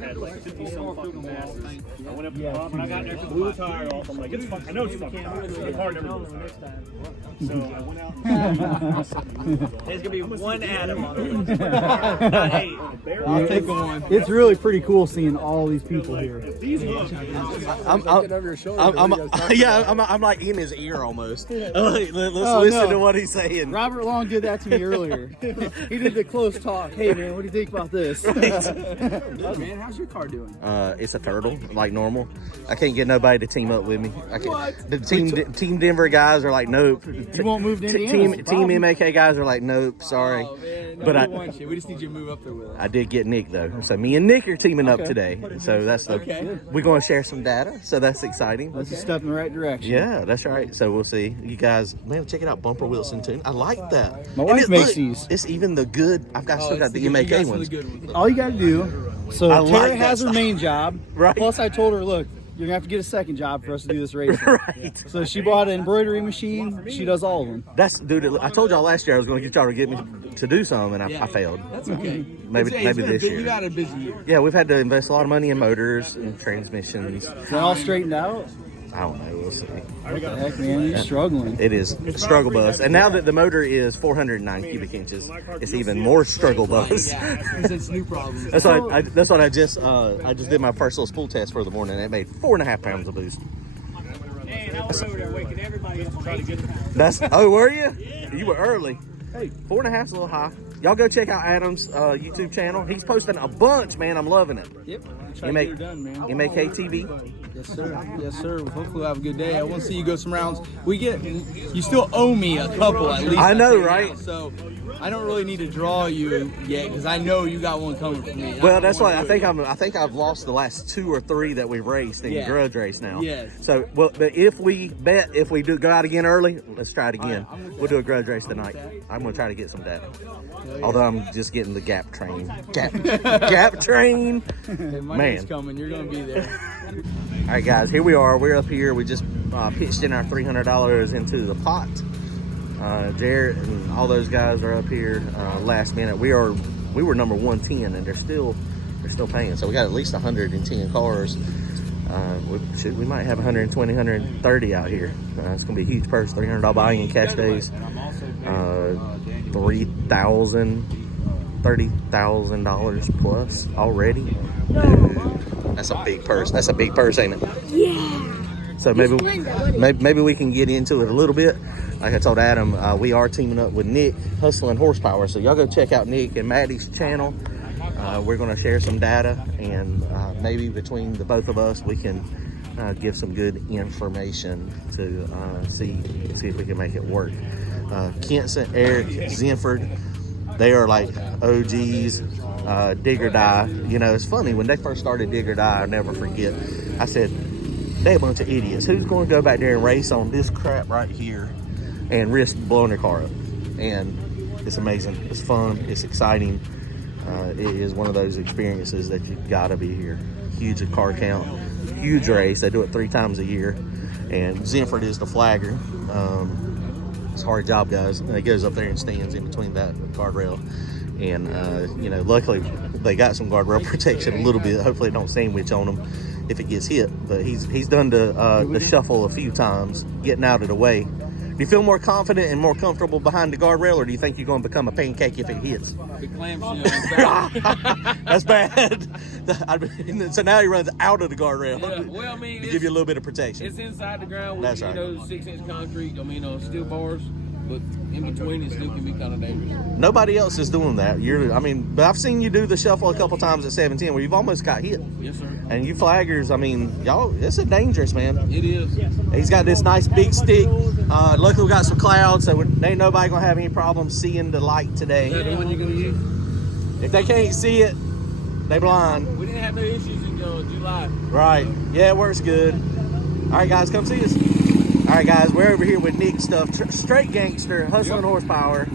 Had like 50 some fucking miles. I went up to the pump and I got there, blew the tire off. I'm like, it's fucking, I know it's fucking tire. The car never blows tire. So I went out and there's gonna be one Adam on the list. Not 8. I'll take one. It's really pretty cool seeing all these people here. I'm like in his ear almost. Let's listen to what he's saying. Robert Long did that to me earlier. He did the close talk. Hey man, what do you think about this? Good, man, how's your car doing? It's a turtle, like normal. I can't get nobody to team up with me. The team Denver guys are like, nope. You won't move to Indiana. Team MAK guys are like, nope, sorry. Oh, man. No, But we want you. We just need you to move up there with us. I did get Nick though, so me and Nick are teaming up today. So that's we're going to share some data. So that's exciting. That's a step in the right direction. Yeah, that's right. So we'll see. You guys, man, check it out, Bumper Wilson too. I like that. My wife makes these. It's even the good. Still got the MAK ones. All you got to do. So Tara has her main job. Right. Plus, I told her, look, you're gonna have to get a second job for us to do this race. Right. So she bought an embroidery machine. She does all of them. Dude. I told y'all last year I was going to get y'all to get me to do some, and I failed. That's okay. Maybe this year. You had a busy year. Yeah, we've had to invest a lot of money in motors and transmissions. Is that all straightened out? I don't know. We'll see. What the heck, man? You're struggling. It is a struggle bus, and now that the motor is 409 cubic inches, it's even more struggle bus. It's new problems. That's what I just did my first little spool test for the morning. And it made 4.5 pounds of boost. Man, I was over there waking everybody up to try to get it. Were you? You were early. Hey, 4.5's a little high. Y'all go check out Adam's YouTube channel. He's posting a bunch, man. I'm loving it. Yep. MAK TV. Yes, sir. Yes, sir. Hopefully we'll have a good day. I want to see you go some rounds. You still owe me a couple at least. I know, right? So I don't really need to draw you yet because I know you got one coming for me. Well, that's why I think I've lost the last 2 or 3 that we've raced in grudge race now. Yes. So, but if we do go out again early, let's try it again. We'll do a grudge race tonight. I'm gonna try to get some data. Although I'm just getting the gap train. Gap train. Hey, my Man. day's coming. You're gonna be there. All right, guys, here we are. We're up here. We just pitched in our $300 into the pot. Jarrett and all those guys are up here last minute. We were number 110, and they're still paying. So we got at least 110 cars. We might have 120, 130 out here. It's gonna be a huge purse. $300 buy-in cash days. $30,000 plus already. Dude, that's a big purse. That's a big purse, ain't it? Yeah. So maybe we can get into it a little bit. Like I told Adam, we are teaming up with Nick, Hustling Horsepower. So y'all go check out Nick and Maddie's channel. We're going to share some data, and maybe between the both of us, we can give some good information to see if we can make it work. Kenson, Eric, Zinford, they are like OGs. Dig or Die. You know, it's funny, when they first started Dig or Die, I'll never forget, I said, they a bunch of idiots. Who's going to go back there and race on this crap right here and risk blowing their car up? And it's amazing. It's fun. It's exciting. It is one of those experiences that you gotta be here. Huge car count, huge race. They do it 3 times a year. And Zinford is the flagger. It's a hard job, guys. He goes up there and stands in between that guardrail. And, luckily they got some guardrail protection a little bit. Hopefully it don't sandwich on him if it gets hit. But he's done the shuffle a few times, getting out of the way. Do you feel more confident and more comfortable behind the guardrail, or do you think you're going to become a pancake if it hits? Big clamshell. That's bad. So now he runs out of the guardrail. Yeah, well, I mean, to give you a little bit of protection. It's inside the ground with, That's right. 6-inch concrete, steel bars. But in between, it still can be kind of dangerous. Nobody else is doing that. But I've seen you do the shuffle a couple times at 710 where you've almost got hit. Yes, sir. And you flaggers, y'all, it's a dangerous, man. It is. He's got this nice big stick. Luckily we got some clouds, so ain't nobody gonna have any problems seeing the light today. Is that the one you're gonna use? If they can't see it, they blind. We didn't have no issues in July. Right. Yeah, it works good. All right, guys, come see us. All right, guys, we're over here with Nick Stuff, straight gangster, Hustling Horsepower.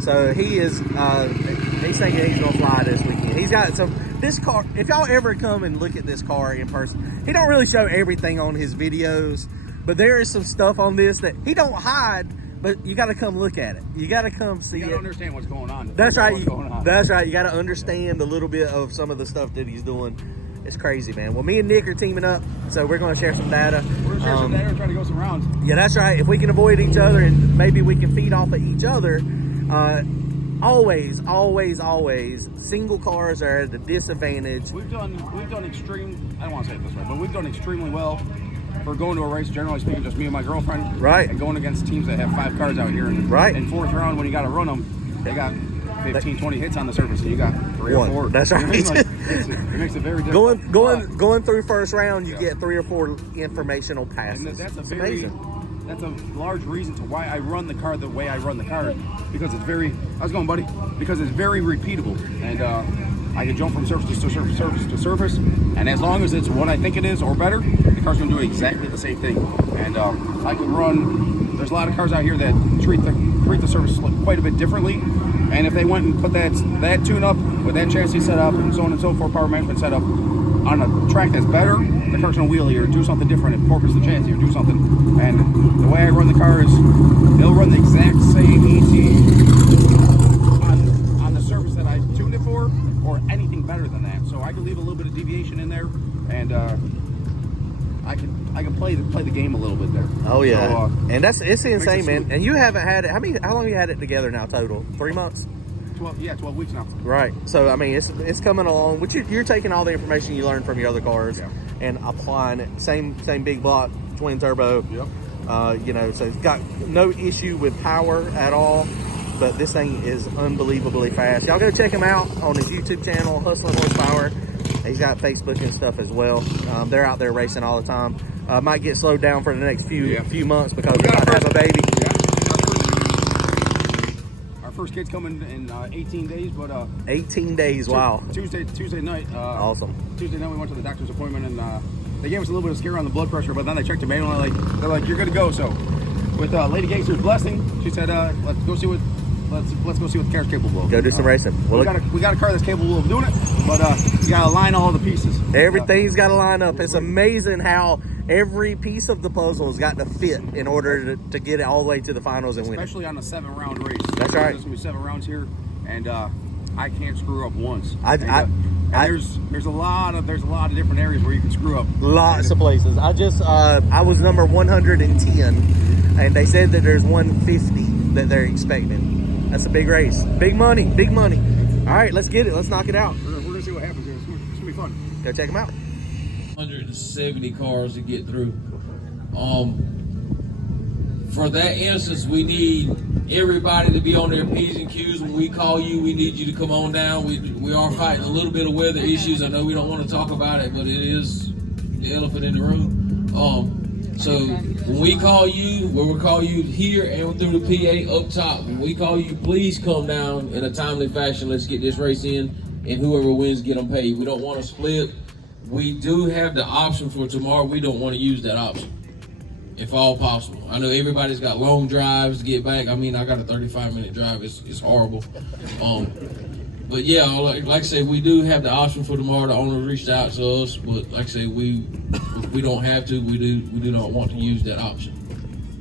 So he is, he's thinking he's gonna fly this weekend. He's got this car, if y'all ever come and look at this car in person, he don't really show everything on his videos, but there is some stuff on this that he don't hide, but you got to come look at it. You got to come see You it. gotta understand what's going on. That's right. What's going on. That's right. You got to understand a little bit of some of the stuff that he's doing. It's crazy, man. Well, me and Nick are teaming up, so we're going to share some data. We're gonna share some data and try to go some rounds. Yeah, that's right. If we can avoid each other and maybe we can feed off of each other, always, single cars are at a disadvantage. We've done extreme. I don't want to say it this way, but we've done extremely well for going to a race. Generally speaking, just me and my girlfriend. Right. And going against teams that have 5 cars out here. And Right. in 4th round, when you got to run them, they got 15, 20 hits on the surface, and you got 3 One. or 4. That's right. You know what I mean? It makes it very difficult. Going through first round, you get 3 or 4 informational passes. And that's It's amazing. That's a large reason to why I run the car the way I run the car, because it's very. How's it going, buddy? Because it's very repeatable, and I can jump from surface to surface to surface, and as long as it's what I think it is or better, the car's gonna do exactly the same thing. And I can run. There's a lot of cars out here that treat the surface quite a bit differently, and if they went and put that tune up with that chassis set up and so on and so forth, power management set up on a track that's better, the car's gonna wheelie or do something different and porpoise the chassis or do something. And the way I run the car is, they'll run the exact same ET on the surface that I tuned it for, or anything better than that. So I can leave a little bit of deviation in there, and I can play the game a little bit there. Oh yeah, so, and it's insane, it man. smooth. And you haven't had it. How long you had it together now total? 3 months. 12 weeks now. Right. So I mean, it's coming along. Which you're taking all the information you learned from your other cars and applying it. Same big block, twin turbo. Yep. You know, so it's got no issue with power at all. But this thing is unbelievably fast. Y'all go check him out on his YouTube channel, Hustling Horsepower. He's got Facebook and stuff as well. They're out there racing all the time. Might get slowed down for the next few months because they're about to have a baby. Our first kid's coming in 18 days, but 18 days, wow. Tuesday night. Awesome. Tuesday night we went to the doctor's appointment, and they gave us a little bit of scare on the blood pressure, but then they checked the manual and they're like, you're good to go. So with Lady Gangster's blessing, she said, let's go see what the car's capable of. Go do some racing. We got a car that's capable of doing it, but you gotta align all the pieces. Everything's got to line up. It's amazing how every piece of the puzzle has got to fit in order to get it all the way to the finals and win. Especially on a 7-round race. That's right. There's gonna be 7 rounds here, and I can't screw up once. There's a lot of different areas where you can screw up. Lots of places. I was number 110, and they said that there's 150 that they're expecting. That's a big race. Big money. All right, let's get it. Let's knock it out. We're gonna see what happens here. It's gonna be fun. Go check them out. 170 cars to get through. For that instance, we need everybody to be on their P's and Q's. When we call you, we need you to come on down. We are fighting a little bit of weather issues. I know we don't want to talk about it, but it is the elephant in the room. So when we call you, we'll call you here and through the PA up top. When we call you, please come down in a timely fashion. Let's get this race in, and whoever wins, get them paid. We don't want to split. We do have the option for tomorrow. We don't want to use that option, if all possible. I know everybody's got long drives to get back. I mean, I got a 35-minute drive. It's horrible. But yeah, like I say, we do have the option for tomorrow. The owner reached out to us, but like I say, we don't have to. We do not want to use that option.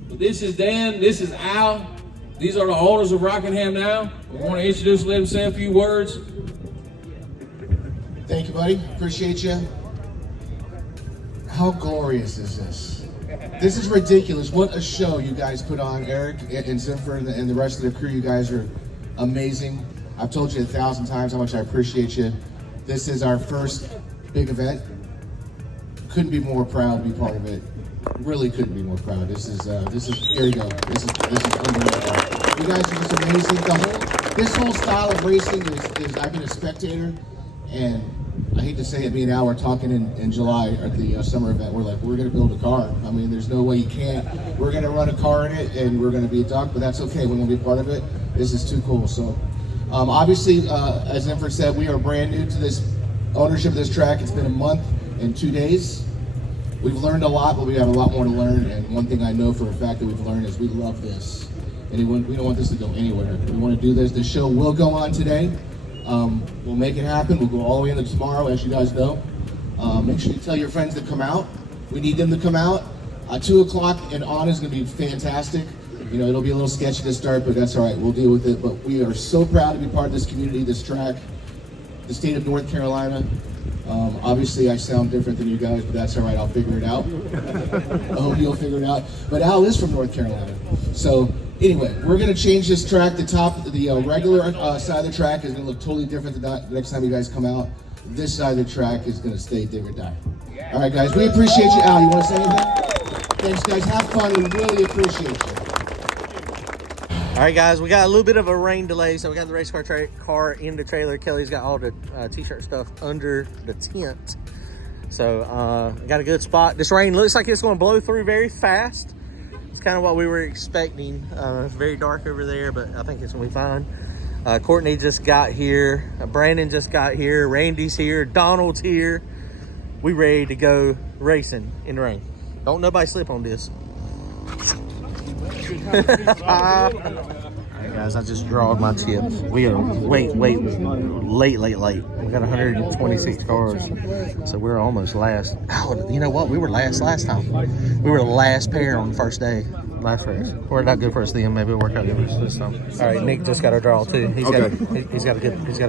But this is Dan. This is Al. These are the owners of Rockingham now. We want to introduce, let them say a few words. Thank you, buddy. Appreciate you. How glorious is this? This is ridiculous. What a show you guys put on, Eric and Zimfer and the rest of the crew. You guys are amazing. I've told you 1,000 times how much I appreciate you. This is our first big event. Couldn't be more proud to be part of it. Really couldn't be more proud. This is here you go. This is unbelievable. You guys are just amazing. This whole style of racing is I've been a spectator, and I hate to say it, me and Al were talking in July at the summer event. We're like, we're gonna build a car. I mean, there's no way you can't. We're gonna run a car in it, and we're gonna be a duck, but that's okay. We're gonna be part of it. This is too cool. So, obviously, as Zimfer said, we are brand new to this ownership of this track. It's been a month and 2 days. We've learned a lot, but we have a lot more to learn. And one thing I know for a fact that we've learned is we love this. And we don't want this to go anywhere. We want to do this. The show will go on today. We'll make it happen. We'll go all the way into tomorrow, as you guys know. Make sure you tell your friends to come out. We need them to come out. 2 o'clock and on is going to be fantastic. You know, it'll be a little sketchy to start, but that's all right. We'll deal with it. But we are so proud to be part of this community, this track, the state of North Carolina. Obviously, I sound different than you guys, but that's all right. I'll figure it out. I hope you'll figure it out. But Al is from North Carolina. So anyway, we're going to change this track. The regular side of the track is going to look totally different the next time you guys come out. This side of the track is going to stay dig or die. All right, guys. We appreciate you. Al, you want to say anything? Thanks, guys. Have fun. We really appreciate you. All right, guys, we got a little bit of a rain delay, so we got the race car in the trailer. Kelly's got all the t-shirt stuff under the tent. So got a good spot. This rain looks like it's going to blow through very fast. It's kind of what we were expecting. It's very dark over there, but I think it's going to be fine. Courtney just got here. Brandon just got here. Randy's here. Donald's here. We ready to go racing in the rain. Don't nobody slip on this. Alright, guys, I just drawed my chips. We are late. We got 126 cars, so we're almost last. Oh, you know what? We were last time. We were the last pair on the first day, last race. Worked out good for us then. Maybe it'll work out good for us this time. All right, Nick just got a draw too. He's got a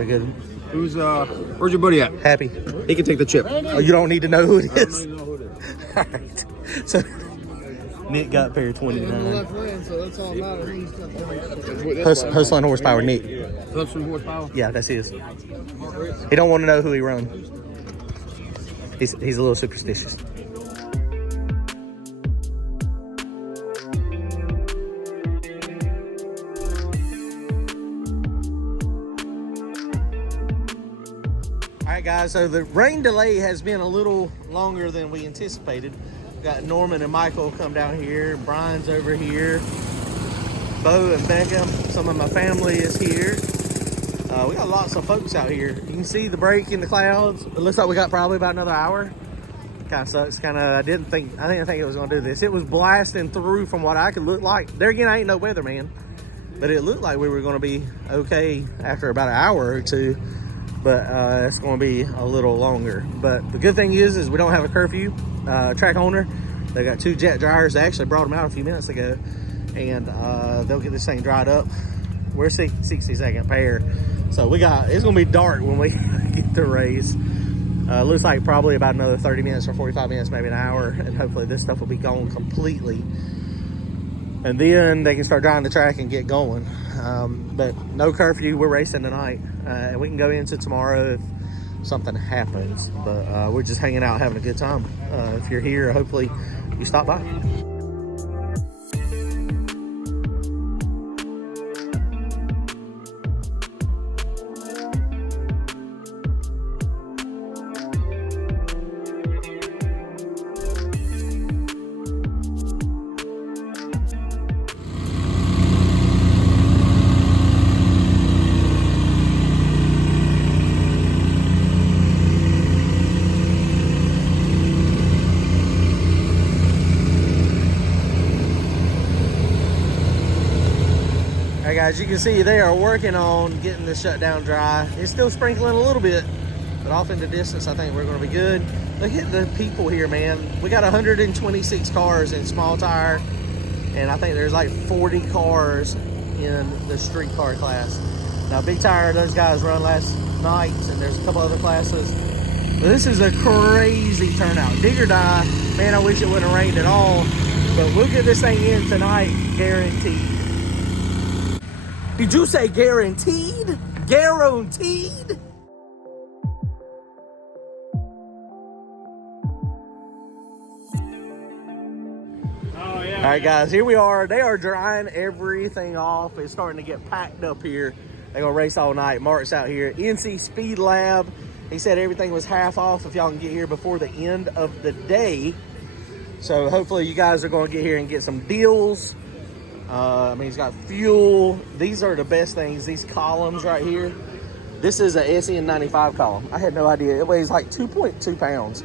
good. Who's where's your buddy at? Happy. He can take the chip. Oh, you don't need to know who it is. All right, so. Nick got pair 29. Left lane, so that's all that matters. Hustling horsepower, Nick. Hustling horsepower? Yeah, that's his. He don't want to know who he runs. He's a little superstitious. All right, guys, so the rain delay has been a little longer than we anticipated. Got Norman and Michael come down here. Brian's over here. Bo and Beckham. Some of my family is here. We got lots of folks out here. You can see the break in the clouds. It looks like we got probably about another hour. Kind of sucks. I didn't think it was gonna do this. It was blasting through from what I could look like. There again, I ain't no weatherman, but it looked like we were gonna be okay after about an hour or two. But it's gonna be a little longer. But the good thing is we don't have a curfew. Track owner, they got 2 jet dryers. They actually brought them out a few minutes ago, and they'll get this thing dried up. We're 60-second pair, so it's gonna be dark when we get the race. Looks like probably about another 30 minutes or 45 minutes, maybe an hour, and hopefully this stuff will be gone completely, and then they can start drying the track and get going. But no curfew. We're racing tonight, and we can go into tomorrow if something happens, but we're just hanging out having a good time. If you're here, hopefully you stop by. Guys, you can see they are working on getting this shut down dry. It's still sprinkling a little bit, but off in the distance, I think we're going to be good. Look at the people here, man. We got 126 cars in small tire, and I think there's like 40 cars in the street car class. Now, big tire, those guys run last night, and there's a couple other classes. But this is a crazy turnout. Dig or die. Man, I wish it wouldn't have rained at all, but we'll get this thing in tonight, guaranteed. Did you say guaranteed? Guaranteed? Oh, yeah. All right, guys, here we are. They are drying everything off. It's starting to get packed up here. They're going to race all night. Mark's out here. NC Speed Lab. He said everything was half off if y'all can get here before the end of the day. So hopefully you guys are going to get here and get some deals. I mean, he's got fuel. These are the best things. These columns right here. This is a SN95 column. I had no idea. It weighs like 2.2 pounds.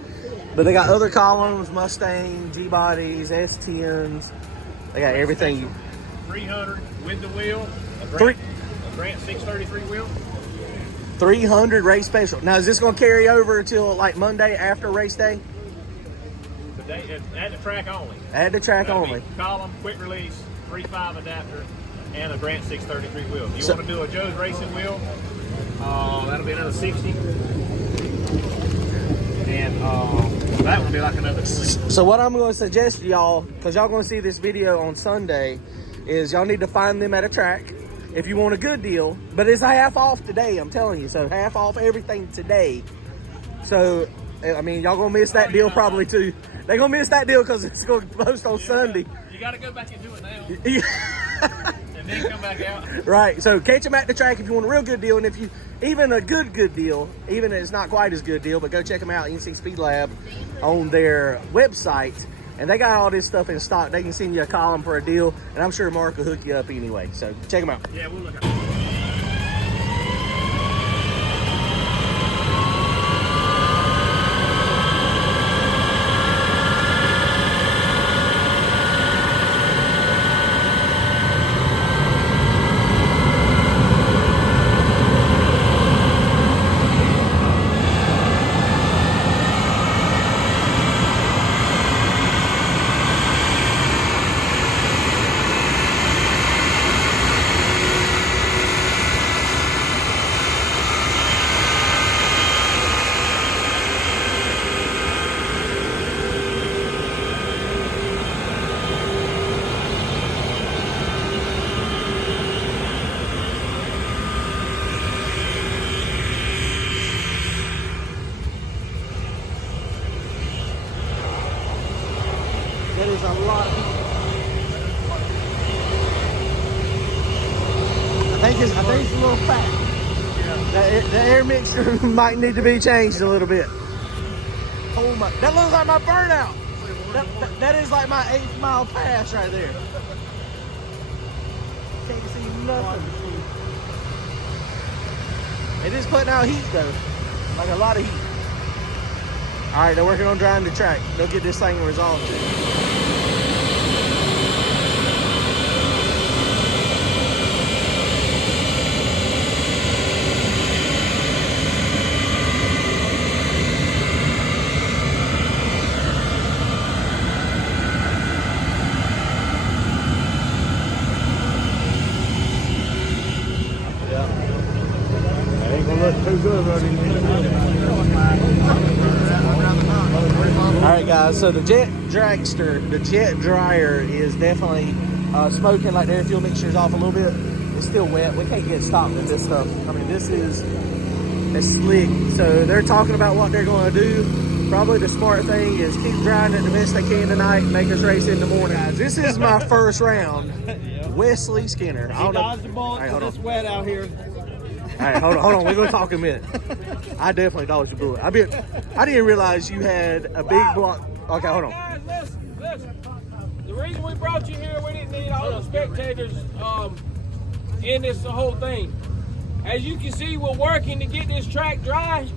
But they got other columns, Mustang, G-bodies, S10s. They got everything. 300 with the wheel. A Grant 633 wheel. 300 race special. Now, is this going to carry over until like Monday after race day? Add the track only. Add the track only. Column, quick release. 3.5 adapter, and a Grant 633 wheel. If you want to do a Joe's Racing wheel, that'll be another 60. And that would be like another 20. So what I'm going to suggest to y'all, because y'all going to see this video on Sunday, is y'all need to find them at a track if you want a good deal. But it's half off today, I'm telling you. So half off everything today. So, I mean, y'all going to miss that deal probably too. They're going to miss that deal because it's going to post on Sunday. You got to go back and do it now. And then come back out. Right. So catch them at the track if you want a real good deal. And if you, even a good deal, even if it's not quite as good deal, but go check them out, NC Speed Lab, on their website. And they got all this stuff in stock. They can send you a column for a deal. And I'm sure Mark will hook you up anyway. So check them out. Yeah, we'll look at it. That is a lot of heat. I think it's a little fat. Yeah. The air mixture might need to be changed a little bit. Oh my, that looks like my burnout. That is like my 8th mile pass right there. Can't see nothing. It is putting out heat though, like a lot of heat. All right, they're working on drying the track. They'll get this thing resolved too. Alright guys, so the jet dragster, the jet dryer is definitely smoking, like the air fuel mixture is off a little bit. It's still wet. We can't get stopped with this stuff. I mean, this is slick. So they're talking about what they're going to do. Probably the smart thing is keep drying it the best they can tonight and make us race in the morning. Guys, this is my first round. Wesley Skinner. I don't know. Dodged the bullet because it's wet out here. All right, hold on. We're gonna talk in a minute. I definitely dodged the bullet. I didn't realize you had a big block. Okay, hold on. Guys, listen. The reason we brought you here, we didn't need all the spectators in this whole thing. As you can see, we're working to get this track dry.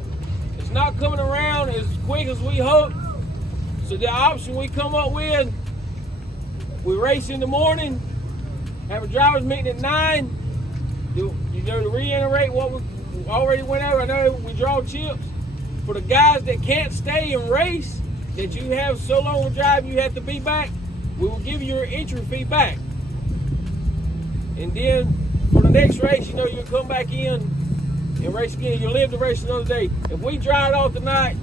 It's not coming around as quick as we hoped. So the option we come up with, we race in the morning, have a driver's meeting at 9. To reiterate what we already went over, I know we draw chips. For the guys that can't stay and race, that you have so long a drive you have to be back, we will give you your entry fee back. And then for the next race, you'll come back in and race again. You'll live the race another day. If we dry it off tonight,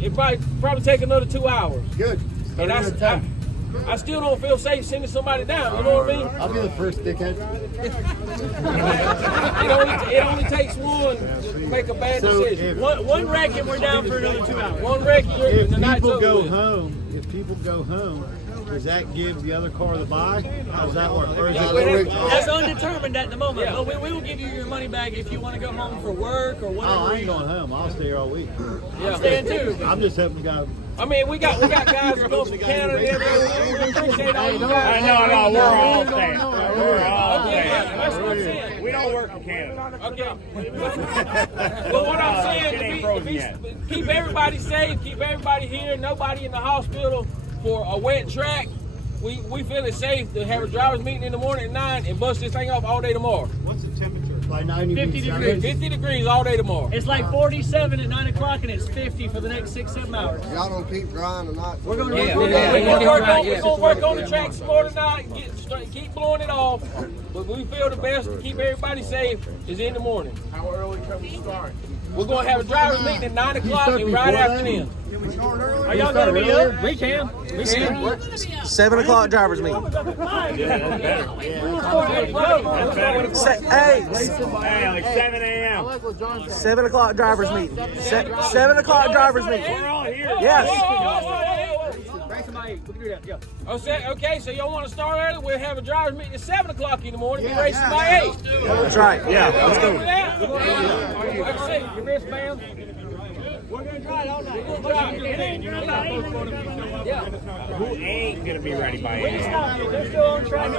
it probably take another 2 hours. Good. And I still don't feel safe sending somebody down, you know what I mean? I'll be the first dickhead. It only takes one to make a bad decision. One wreck and we're down for another 2 hours. One wreck and If the night's people over go with. home, does that give the other car the buy? How does that work? Or is That's undetermined at the moment. Yeah. But we will give you your money back if you want to go home for work or whatever. I ain't going home. I'll stay here all week. Yeah. Staying too. I'm just helping guys. I mean, we got guys that go from Canada. We appreciate all you guys. No, we're all staying. We're all Okay, staying. that's what I'm saying. We don't work in Canada. Okay. But what I'm saying, It ain't frozen yet. keep everybody safe, keep everybody here, nobody in the hospital for a wet track. we feel it's safe to have a driver's meeting in the morning at 9 and bust this thing off all day tomorrow. What's the temperature? By 90 50 degrees. 50 degrees all day tomorrow. It's like 47 at 9 o'clock and it's 50 for the next 6-7 hours. Y'all don't keep drying tonight. We're going to We're gonna work on the track some more tonight and keep blowing it off. But we feel the best to keep everybody safe is in the morning. How early can we start? We're going to have a driver's meeting at 9 o'clock and right after then. Are y'all going to be up? We can. We can. 7 o'clock driver's meeting. Hey, like 7 a.m. 7 o'clock driver's meeting. 7 o'clock driver's meeting. We're all here. Yes. Okay, so y'all want to start early? We'll have a driver's meeting at 7 o'clock in the morning. We're racing by 8. That's right. Yeah, let's go. Like I said, your wristbands. We're going to try it all night. Who ain't gonna be ready by 8? They're still on track.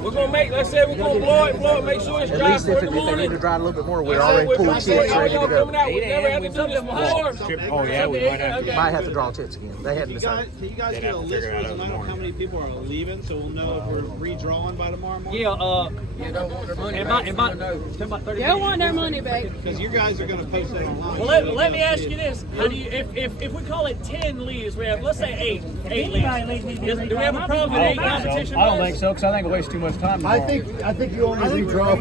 We're gonna make. Let's say we're gonna blow it. Make sure it's At dry least for if the they need morning. to dry a little bit more, we're already pulled chips ready to go. We've never had to do this before. Oh yeah, we might have to. Might have to draw chips again. They hadn't decided. Can you guys get a list for tonight of how many people are leaving so we'll know if we're redrawing by tomorrow morning? Yeah, don't want their money. about 30 They want their money back. Because you guys are going to post that online. Well, let me ask you this: how do you, if we call it 10 leaves, we have, let's say 8 leaves. Do we have a problem with 8 competition? I don't think so, because I think it wastes too much time. I think you only redraw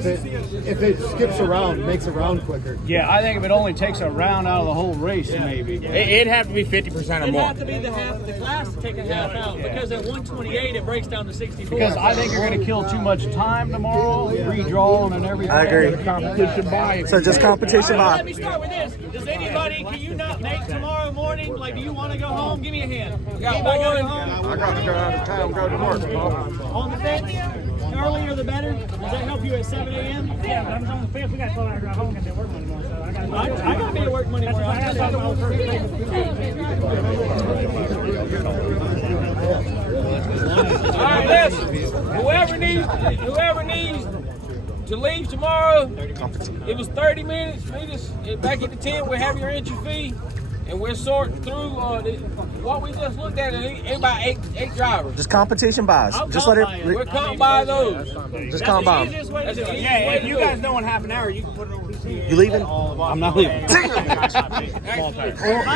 if it skips around, makes a round quicker. Yeah, I think if it only takes a round out of the whole race, maybe. It'd have to be 50% or It'd more. have to be the half of the class to take a half out, because at 128 it breaks down to 64. Because I think you're going to kill too much time tomorrow, redrawing and everything. I agree. Competition by. So just competition Let by. me start with this. Does anybody, can you not make tomorrow morning? Like, do you want to go home? Give me a hand. Anybody go home? I got to go out of town, go to work, Paul. On the fence? Earlier the better? Does that help you at 7 a.m.? Yeah, but I'm on the fence. We got 12 hours drive home and work Monday morning, so I got I got to be at work Monday morning. All right, listen. Whoever needs to leave tomorrow, it was 30 minutes. Meet us back at the tent. We'll have your entry fee, and we're sorting through what we just looked at. And about eight drivers. Just competition buys. Just let it. We're coming by those. Just come by. Yeah, if you guys know in half an hour, you can put it over the You leaving? I'm not leaving. By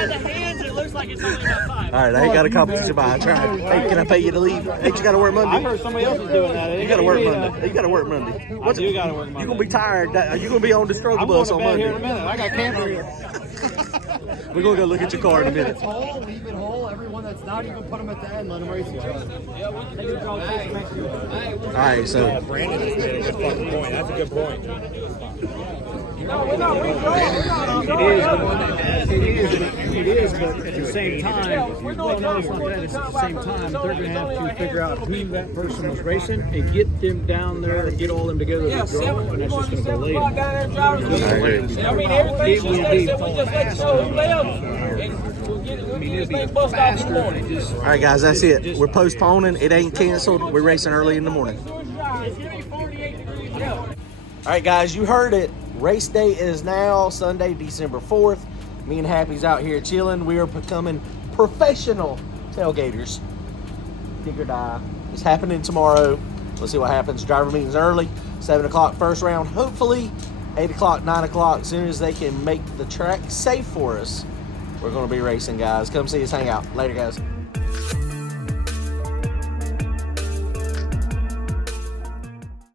the hands, it looks like it's only about 5. All right, I ain't got a competition buy. I tried. Hey, can I pay you to leave? Hey, you got to work Monday. I heard somebody else is doing that. You got to work Monday. You got to work Monday. What's You got to work Monday. You're gonna be tired. You're gonna be on the struggle I'm bus going on to bed here in a Monday. minute. I got camper here. We're gonna go look at your car in a minute. Whole, leave it whole. Everyone that's not even put them at the end, let them race each other. All right, so Brandon just made a good fucking point. That's a good point. It is, but at the same time, well, no, it's not that. It's at the same time, they're going to have to figure out who that person was racing and get them down there and get all them together to draw, and that's just going to delay them. I mean, everything she said, we just let you know who left, and we'll get this thing bust off in the morning. all right, guys, that's it. We're postponing. It ain't canceled. We're racing early in the morning. It's going to be 48 degrees out. All right, guys, you heard it. Race day is now Sunday, December 4th. Me and Happy's out here chilling. We are becoming professional tailgaters. Dig or die. It's happening tomorrow. Let's see what happens. Driver meeting's early. 7 o'clock first round. Hopefully 8 o'clock, 9 o'clock. As soon as they can make the track safe for us, we're going to be racing, guys. Come see us hang out. Later, guys.